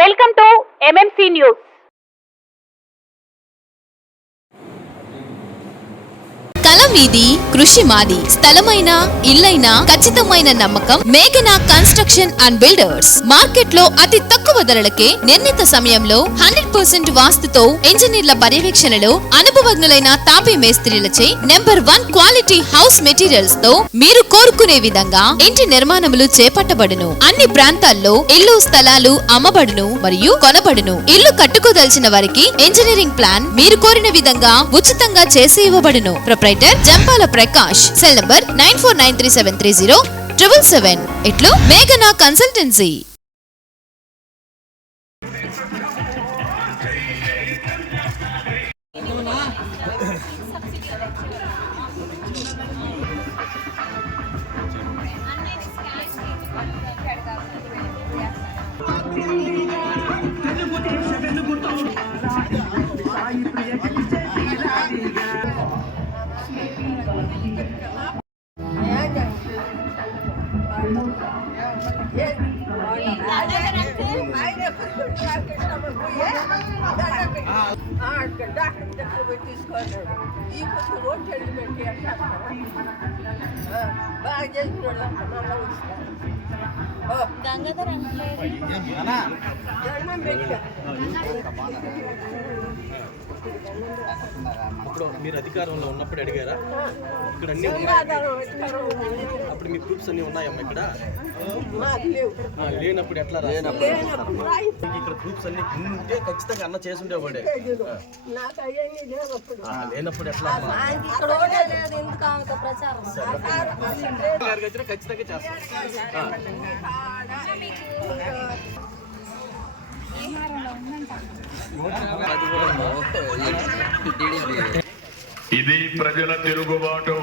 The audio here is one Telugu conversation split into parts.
Welcome to MMC news. మీది కృషి మాది. స్థలమైన ఇల్లైనా ఖచ్చితమైన నమ్మకం మేఘనా కన్స్ట్రక్షన్ అండ్ బిల్డర్స్. మార్కెట్ లో అతి తక్కువ ధరలకే నిర్ణీత సమయంలో 100% వాస్తుతో ఇంజనీర్ల పర్యవేక్షణలో అనుభవజ్ఞులైన తాపీ మేస్త్రీలచే నెంబర్ 1 క్వాలిటీ హౌస్ మెటీరియల్స్ తో మీరు కోరుకునే విధంగా ఇంటి నిర్మాణములు చేపట్టబడును. అన్ని ప్రాంతాల్లో ఇల్లు స్థలాలు అమ్మబడును మరియు కొనబడును. ఇల్లు కట్టుకోదలిచిన వారికి ఇంజనీరింగ్ ప్లాన్ మీరు కోరిన విధంగా ఉచితంగా చేసి ఇవ్వబడును. Proprietor Jampala Prakash. Cell number 9493307777. ఇట్లు మేఘనా కన్సల్టెన్సీ. అప్పుడు మీరు అధికారంలో ఉన్నప్పుడు అడిగారా? ఇక్కడ అన్ని అప్పుడు మీ ప్రూఫ్స్ అన్ని ఉన్నాయమ్మా? ఇక్కడ లేనప్పుడు ఎట్లా ఇక్కడ ప్రూఫ్స్ అన్ని ఉంటే ఖచ్చితంగా అన్న చేసి ఉండేవాడే. లేనప్పుడు ఎట్లా ఖచ్చితంగా చేస్తాం. ఇది ప్రజల తిరుగుబాటు.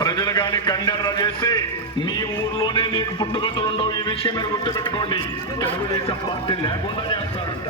ప్రజలు గాని కండెర్ర చేసి మీ ఊర్లోనే మీకు పుట్టుకతులు ఉండవు. ఈ విషయం మీరు గుర్తుపెట్టుకోండి. తెలుగుదేశం పార్టీ లేకుండా చేస్తారంట.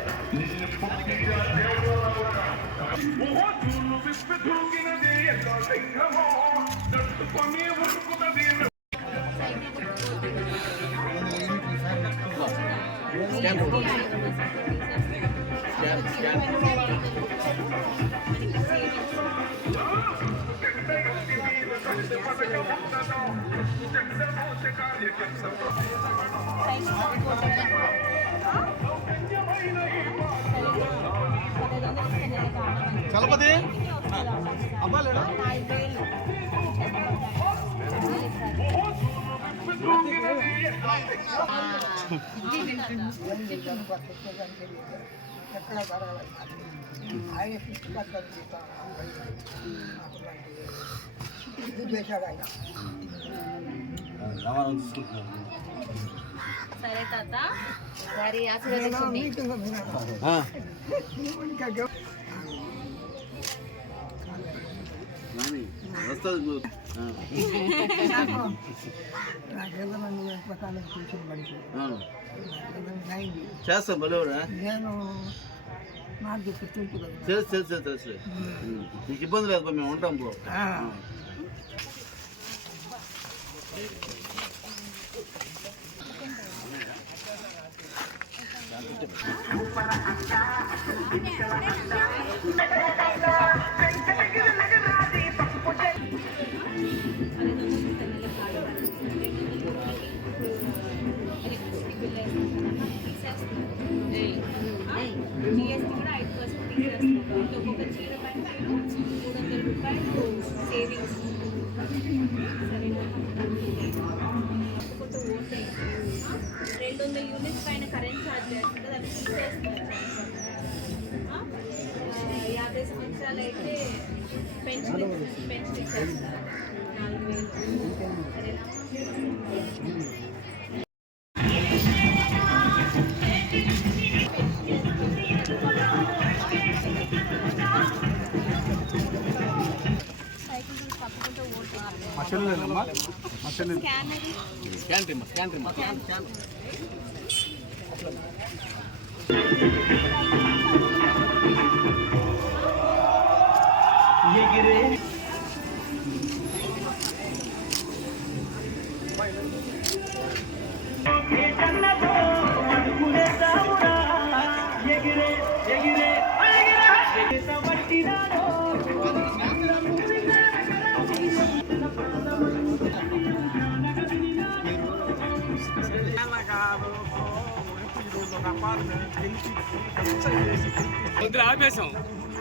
చలపతి అమ్మాలేడా? సరే తాత గారి ఆశీర్వదించండి. చేస్తాం బలేవరా? తెలుసు నీకు ఇబ్బంది లేదు, మేము ఉంటాం. ఒక్కొక్క చీర పైన 300 రూపాయలు సేవింగ్స్. సరేనా? ఒక్కొక్క ఓట్ 200 యూనిట్స్ పైన కరెంట్ ఛార్జ్ చేస్తుంది, అది తీసేస్తున్నారు. 50 సంవత్సరాలు అయితే పెన్షన్ ఇచ్చేస్తారు 4000. సరేనా?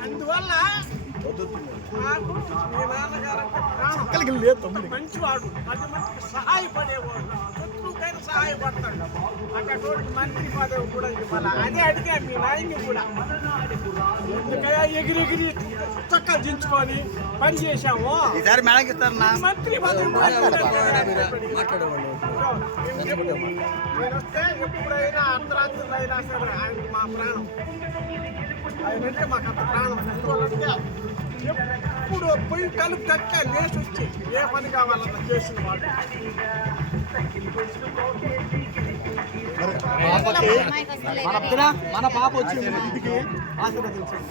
అందువల్ల నాకు మీ నాన్నగారు అంటే ప్రాణం. మంచివాడు, 10 మందికి సహాయపడేవాడు, శత్రువుకైనా సహాయపడతాడు. అక్కడికి మంత్రి పదవి కూడా ఇవ్వాలి. అదే అడిగా మీ నాయన్ని కూడా, ఎందుకయ్యా ఎగిరెగిరి చక్కలు దించుకొని పని చేశాము. మంత్రి పదవి నేను వస్తే ఎప్పుడైనా అర్ధరాత్రులు అయినా సరే ఆయన మా ప్రాణం. ఆయనంటే మాకు అంత ప్రాణం. ఎందువల్లంటే ఎప్పుడు పోయి కలుపు కట్ట లేచి వచ్చి ఏ పని కావాలన్నా చేసిన వాడు. మన పాప వచ్చింది ఇంటికి ఆశీర్వదించండి.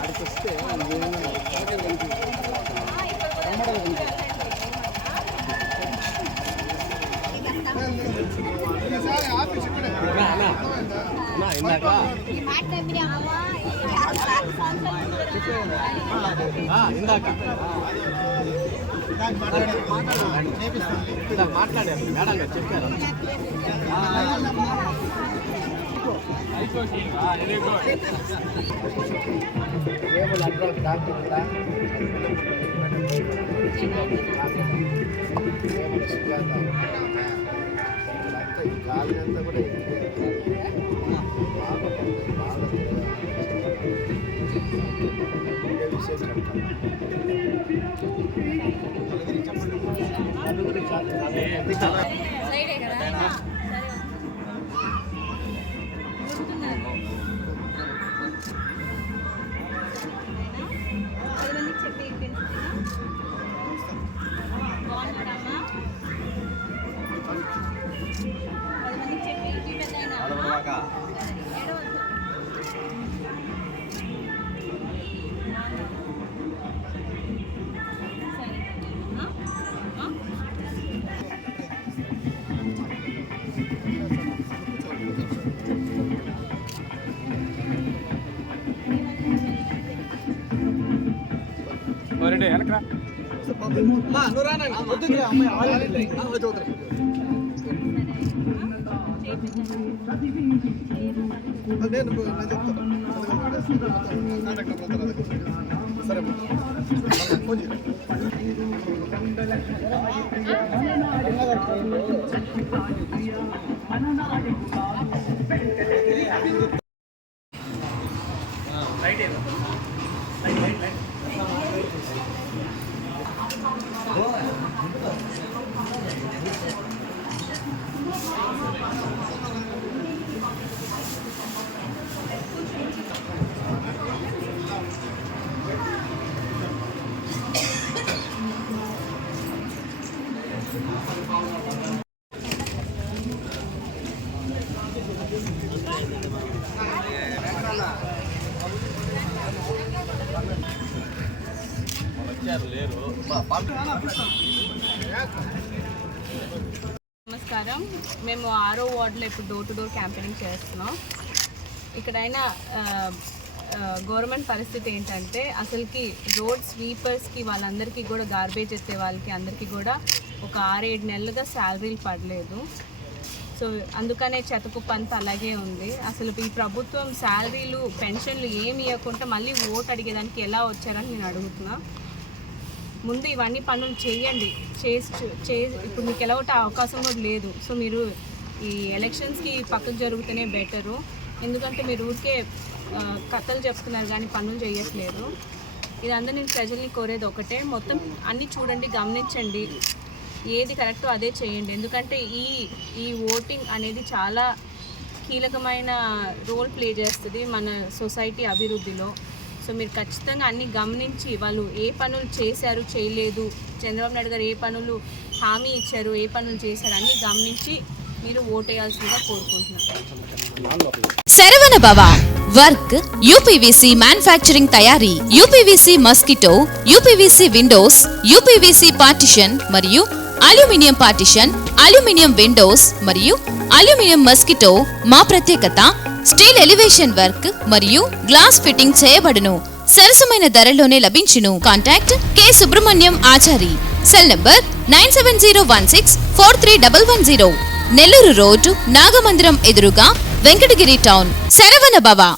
ఆడికి వస్తే ఇందాక మాట్లాడారు మేడం గారు చెప్పారు. నమస్కారం. మేము 6వ వార్డులో ఇప్పుడు డోర్ టు డోర్ క్యాంపెయినింగ్ చేస్తున్నాం. ఇక్కడైనా గవర్నమెంట్ పరిస్థితి ఏంటంటే అసలుకి రోడ్ స్వీపర్స్కి వాళ్ళందరికీ కూడా గార్బేజ్ ఎత్తే వాళ్ళకి అందరికీ కూడా ఒక 6-7 నెలలుగా శాలరీలు పడలేదు. సో అందుకనే చెత్తకుప్ప అంతా అలాగే ఉంది. అసలు ఈ ప్రభుత్వం శాలరీలు పెన్షన్లు ఏమి ఇవ్వకుండా మళ్ళీ ఓటు అడిగేదానికి ఎలా వచ్చారని నేను అడుగుతున్నా. ముందు ఇవన్నీ పనులు చేయండి. ఇప్పుడు మీకు ఎలా ఒకటి అవకాశం కూడా లేదు. సో మీరు ఈ ఎలక్షన్స్కి పక్కకు జరుగుతూనే బెటరు. ఎందుకంటే మీరు ఊరికే కథలు చెప్తున్నారు కానీ పనులు చేయట్లేదు. ఇదంతా నేను ప్రజల్ని కోరేది ఒకటే, మొత్తం అన్నీ చూడండి, గమనించండి, ఏది కరెక్టో అదే చేయండి. ఎందుకంటే ఈ ఓటింగ్ అనేది చాలా కీలకమైన రోల్ ప్లే చేస్తుంది మన సొసైటీ అభివృద్ధిలో. సో మీరు ఖచ్చితంగా అన్నీ గమనించి వాళ్ళు ఏ పనులు చేశారు చేయలేదు, చంద్రబాబు నాయుడు గారు ఏ పనులు హామీ ఇచ్చారు, ఏ పనులు చేశారు అన్నీ గమనించి మీరు ఓటేయాల్సిందిగా కోరుకుంటున్నాను. శరవణ భవ వర్క్ యూపీవీసీ మ్యానుఫ్యాక్చరింగ్ తయారీ, UPVC mosquito, UPVC Windows, UPVC partition మరియు అల్యూమినియం పార్టిషన్, అల్యూమినియం విండోస్ మరియు అల్యూమినియం మస్కిటో. మా ప్రత్యేకత స్టీల్ ఎలివేషన్ వర్క్ మరియు గ్లాస్ ఫిట్టింగ్ చేయబడును. సరసమైన ధరలోనే లభించును. Contact K Subrahmanyam Achari, cell number 9701643110. Nellore road Nagamandiram ఎదురుగా వెంకటగిరి టౌన్. శరవణ భవ.